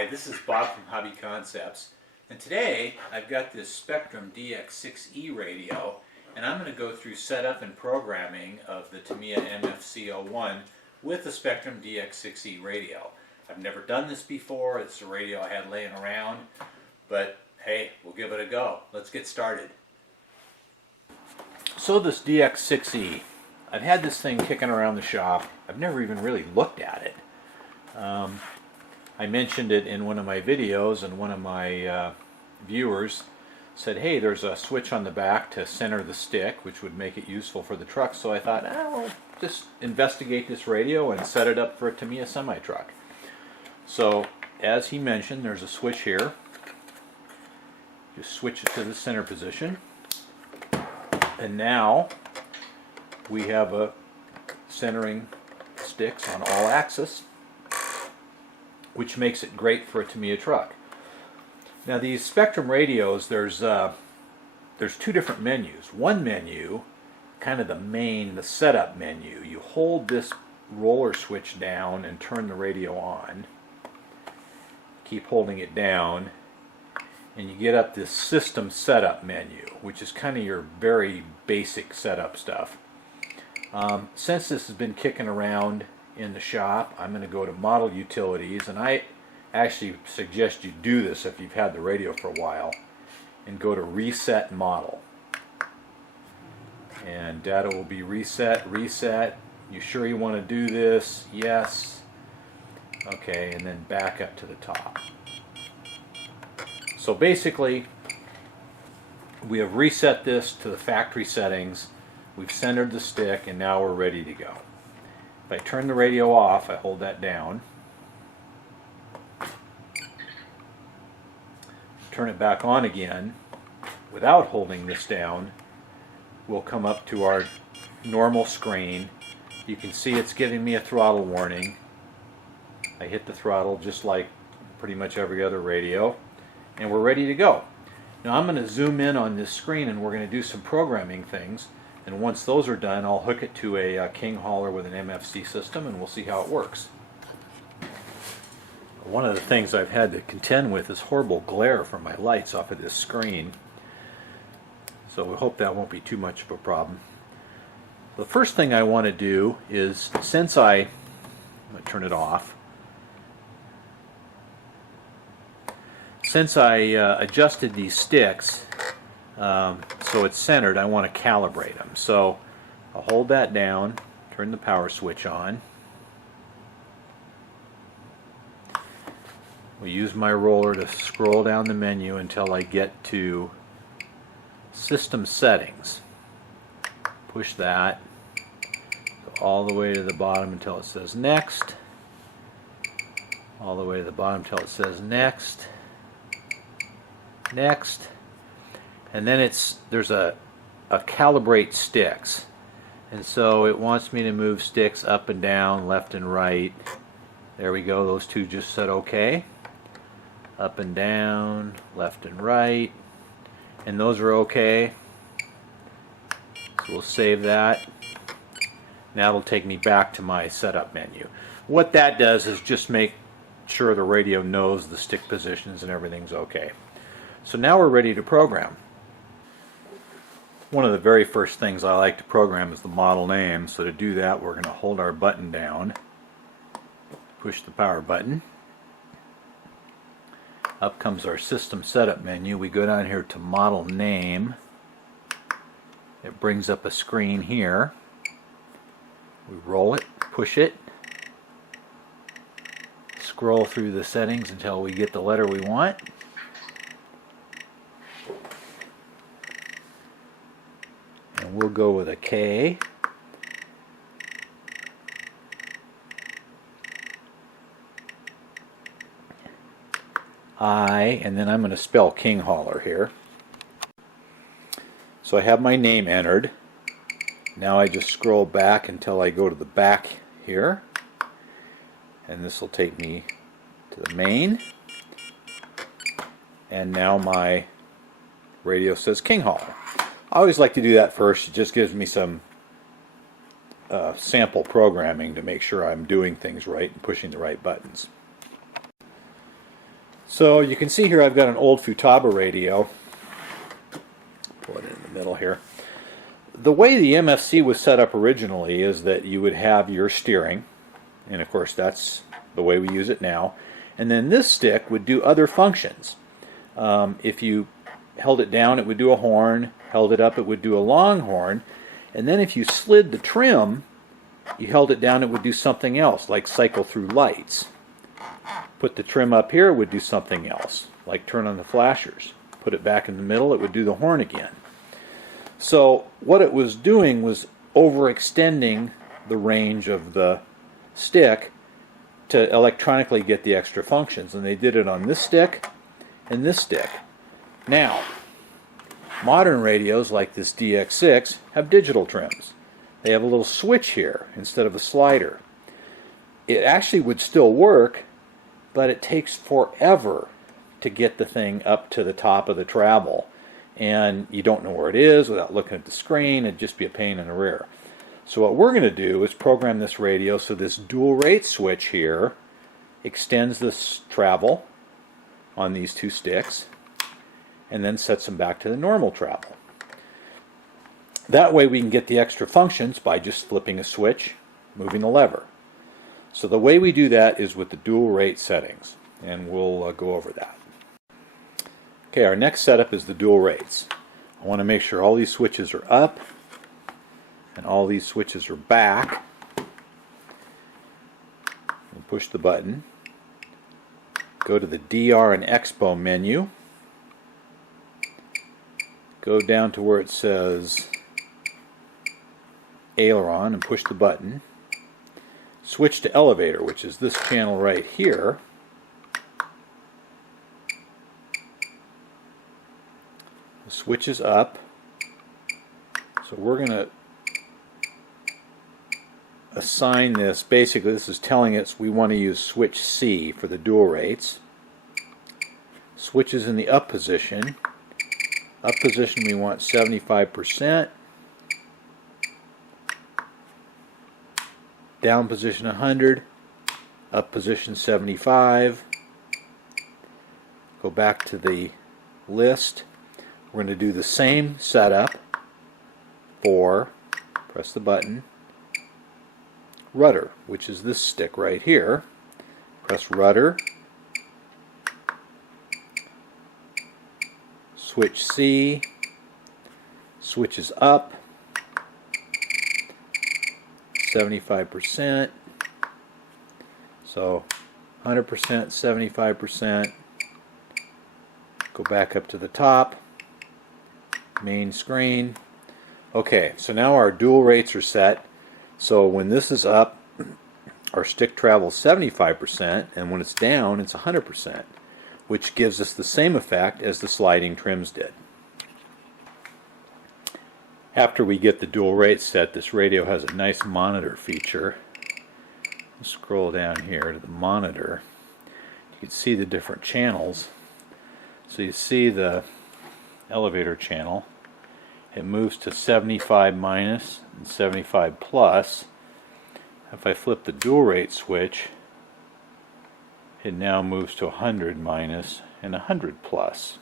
Hi, this is Bob from Hobby Concepts, and today I've got this Spektrum DX6e radio, and I'm going to go through setup and programming of the Tamiya MFC-01 with the Spektrum DX6e radio. I've never done this before. It's a radio I had laying around, but hey, we'll give it a go. Let's get started. So this DX6e, I've had this thing kicking around the shop. I've never even really looked at it. I mentioned it in one of my videos, and one of my viewers said, hey, there's a switch on the back to center the stick, which would make it useful for the truck. So I thought, well, just investigate this radio and set it up for a Tamiya semi-truck. So as he mentioned, there's a switch here. Just switch it to the center position. And now we have a centering sticks on all axis, which makes it great for a Tamiya truck. Now these Spektrum radios, there's two different menus. One menu, kind of the setup menu. You hold this roller switch down and turn the radio on. Keep holding it down, and you get up this system setup menu, which is kind of your very basic setup stuff. Since this has been kicking around in the shop, I'm going to go to model utilities, and I actually suggest you do this if you've had the radio for a while, and go to reset model, and data will be reset. You sure you want to do this? Yes. Okay, and then back up to the top. So basically we have reset this to the factory settings, we've centered the stick, and now we're ready to go. If I turn the radio off, I hold that down, turn it back on again without holding this down, we'll come up to our normal screen. You can see it's giving me a throttle warning. I hit the throttle just like pretty much every other radio, and we're ready to go. Now I'm going to zoom in on this screen, and we're going to do some programming things. And once those are done, I'll hook it to a king hauler with an MFC system, and we'll see how it works. One of the things I've had to contend with is horrible glare from my lights off of this screen. So we hope that won't be too much of a problem. The first thing I want to do is, I'm going to turn it off. Since I adjusted these sticks so it's centered, I want to calibrate them. So I'll hold that down, turn the power switch on. We'll use my roller to scroll down the menu until I get to system settings. Push that, go all the way to the bottom until it says next, all the way to the bottom until it says next, and then there's a calibrate sticks, and so it wants me to move sticks up and down, left and right. There we go, those two just said okay. Up and down, left and right, and those are okay. So we'll save that. Now it'll take me back to my setup menu. What that does is just make sure the radio knows the stick positions and everything's okay. So now we're ready to program. One of the very first things I like to program is the model name. So to do that, we're going to hold our button down, push the power button. Up comes our system setup menu. We go down here to model name. It brings up a screen here. We roll it, push it, scroll through the settings until we get the letter we want. And we'll go with a K. I, and then I'm going to spell king hauler here. So I have my name entered. Now I just scroll back until I go to the back here, and this will take me to the main, and now my radio says king hauler. I always like to do that first. It just gives me some sample programming to make sure I'm doing things right and pushing the right buttons. So you can see here I've got an old Futaba radio. Pull it in the middle here. The way the MFC was set up originally is that you would have your steering, and of course that's the way we use it now, and then this stick would do other functions. If you held it down, it would do a horn. Held it up, it would do a long horn. And then if you slid the trim, you held it down, it would do something else, like cycle through lights. Put the trim up here, it would do something else, like turn on the flashers. Put it back in the middle, it would do the horn again. So what it was doing was overextending the range of the stick to electronically get the extra functions. And they did it on this stick and this stick. Now, modern radios like this DX6 have digital trims. They have a little switch here instead of a slider. It actually would still work, but it takes forever to get the thing up to the top of the travel. And you don't know where it is without looking at the screen. It'd just be a pain in the rear. So what we're going to do is program this radio so this dual rate switch here extends this travel on these two sticks and then sets them back to the normal travel. That way we can get the extra functions by just flipping a switch, moving the lever. So the way we do that is with the dual rate settings, and we'll go over that. Okay, our next setup is the dual rates. I want to make sure all these switches are up and all these switches are back. We'll push the button. Go to the DR and Expo menu. Go down to where it says aileron and push the button. Switch to elevator, which is this channel right here. The switch is up. So we're going to assign this. Basically, this is telling us we want to use switch C for the dual rates. Switch is in the up position. Up position we want 75%. Down position 100. Up position 75. Go back to the list. We're going to do the same setup for, press the button, rudder, which is this stick right here. Press rudder. Switch C, switches up, 75%, so 100%, 75%, go back up to the top, main screen. Okay, so now our dual rates are set, so when this is up, our stick travels 75%, and when it's down, it's 100%. Which gives us the same effect as the sliding trims did. After we get the dual rate set, this radio has a nice monitor feature. Scroll down here to the monitor. You can see the different channels. So you see the elevator channel. It moves to 75 minus and 75 plus. If I flip the dual rate switch, it now moves to 100 minus and 100 plus.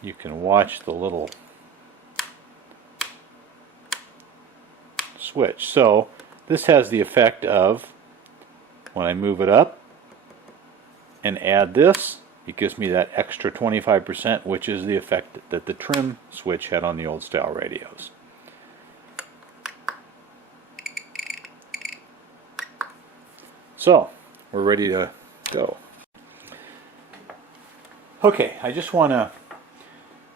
You can watch the little switch. So this has the effect of, when I move it up and add this, it gives me that extra 25%, which is the effect that the trim switch had on the old style radios. So we're ready to go. Okay, I just want to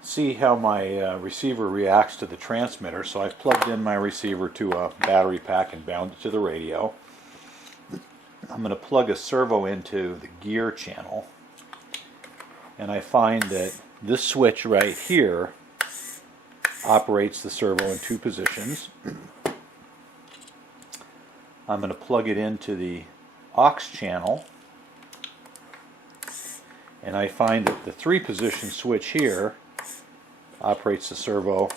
see how my receiver reacts to the transmitter, so I've plugged in my receiver to a battery pack and bound it to the radio. I'm going to plug a servo into the gear channel, and I find that this switch right here operates the servo in two positions. I'm going to plug it into the aux channel, and I find that the 3-position switch here operates the servo,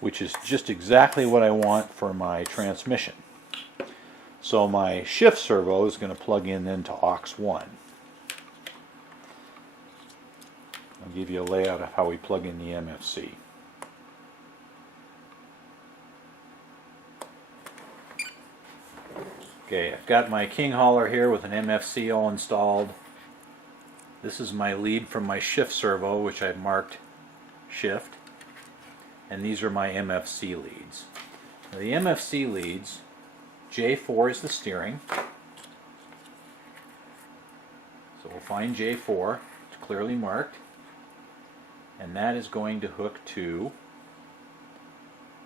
which is just exactly what I want for my transmission. So my shift servo is going to plug in then to aux 1. I'll give you a layout of how we plug in the MFC. Okay, I've got my king hauler here with an MFC all installed. This is my lead from my shift servo, which I've marked shift. And these are my MFC leads. Now the MFC leads, J4 is the steering. So we'll find J4, it's clearly marked. And that is going to hook to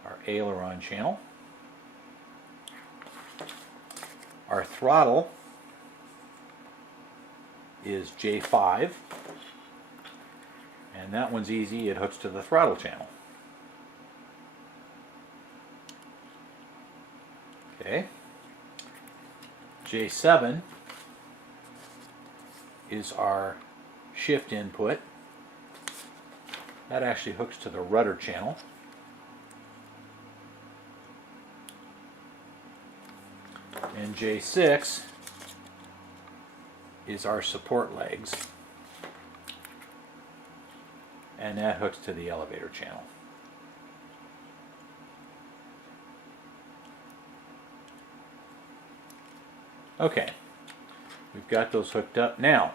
our aileron channel. Our throttle is J5, and that one's easy, it hooks to the throttle channel. Okay. J7 is our shift input. That actually hooks to the rudder channel. And J6 is our support legs, and that hooks to the elevator channel. Okay, we've got those hooked up. Now,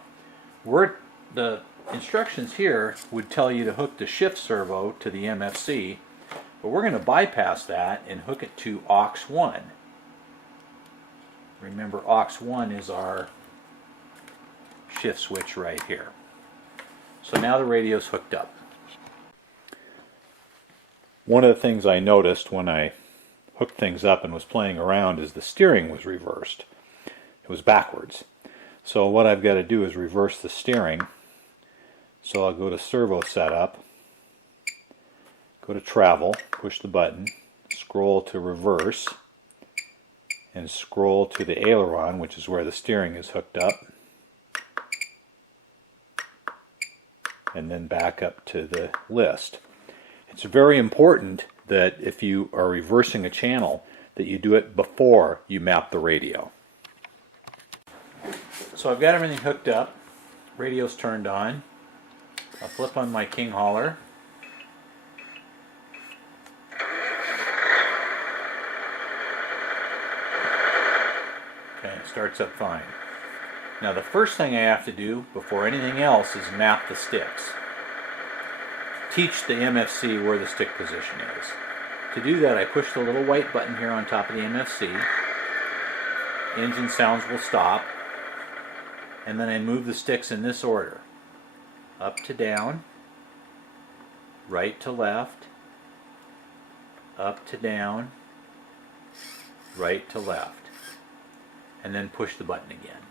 the instructions here would tell you to hook the shift servo to the MFC, but we're going to bypass that and hook it to aux1. Remember, aux1 is our shift switch right here. So now the radio's hooked up. One of the things I noticed when I hooked things up and was playing around is the steering was reversed. It was backwards. So what I've got to do is reverse the steering. So I'll go to servo setup, go to travel, push the button, scroll to reverse, and scroll to the aileron, which is where the steering is hooked up, and then back up to the list. It's very important that if you are reversing a channel that you do it before you map the radio. So I've got everything hooked up, radio's turned on. I'll flip on my king hauler. Okay, it starts up fine. Now the first thing I have to do before anything else is map the sticks. Teach the MFC where the stick position is. To do that, I push the little white button here on top of the MFC. Engine sounds will stop. And then I move the sticks in this order. Up to down, right to left, up to down, right to left. And then push the button again.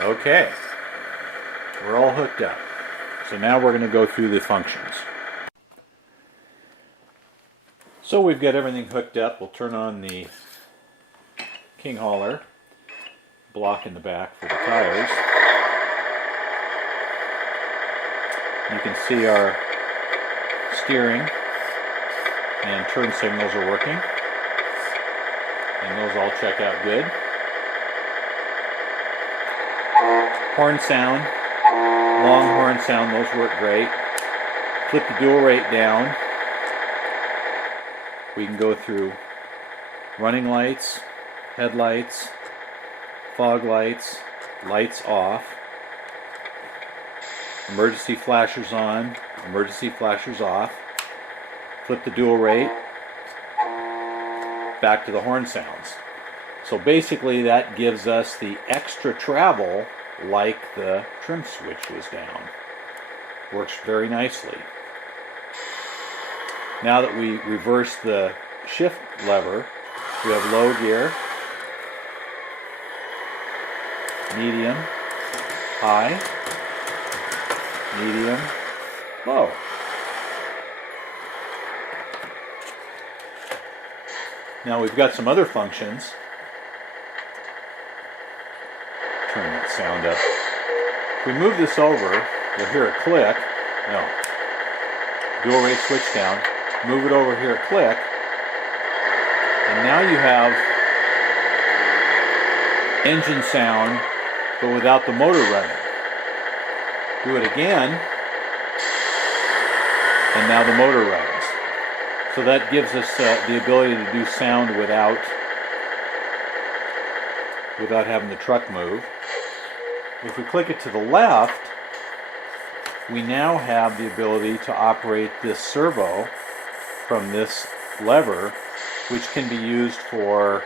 Okay, we're all hooked up. So now we're going to go through the functions. So we've got everything hooked up. We'll turn on the king hauler, block in the back for the tires. You can see our steering and turn signals are working, and those all check out good. Horn sound, long horn sound, those work great. Flip the dual rate down. We can go through running lights, headlights, fog lights, lights off, emergency flashers on, emergency flashers off. Flip the dual rate, back to the horn sounds. So basically that gives us the extra travel like the trim switch was down. Works very nicely. Now that we reverse the shift lever, we have low gear, medium, high, medium, low. Now we've got some other functions. Turn that sound up. If we move this over, you'll hear a click. No. Dual rate switch down. Move it over here, click. And now you have engine sound, but without the motor running. Do it again, and now the motor runs. So that gives us the ability to do sound without having the truck move. If we click it to the left, we now have the ability to operate this servo from this lever, which can be used for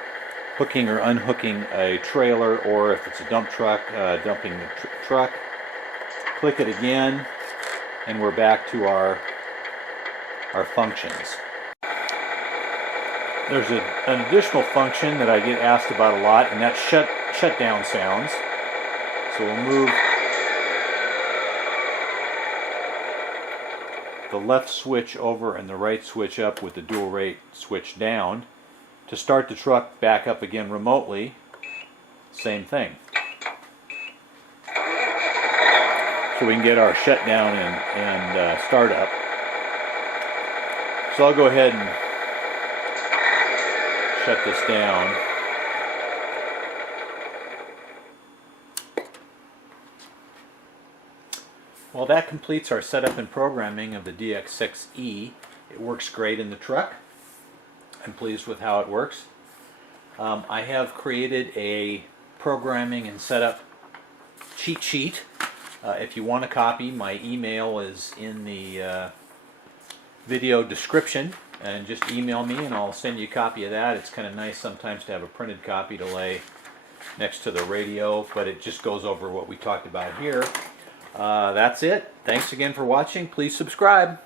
hooking or unhooking a trailer, or if it's a dump truck, dumping the truck. Click it again, and we're back to our functions. There's an additional function that I get asked about a lot, and that's shutdown sounds. So we'll move the left switch over and the right switch up with the dual rate switch down. To start the truck back up again remotely, same thing. So we can get our shutdown and start up. So I'll go ahead and shut this down. Well, that completes our setup and programming of the DX6e. It works great in the truck. I'm pleased with how it works. I have created a programming and setup cheat sheet. If you want a copy, my email is in the video description, and just email me and I'll send you a copy of that. It's kind of nice sometimes to have a printed copy to lay next to the radio, but it just goes over what we talked about here. That's it. Thanks again for watching. Please subscribe.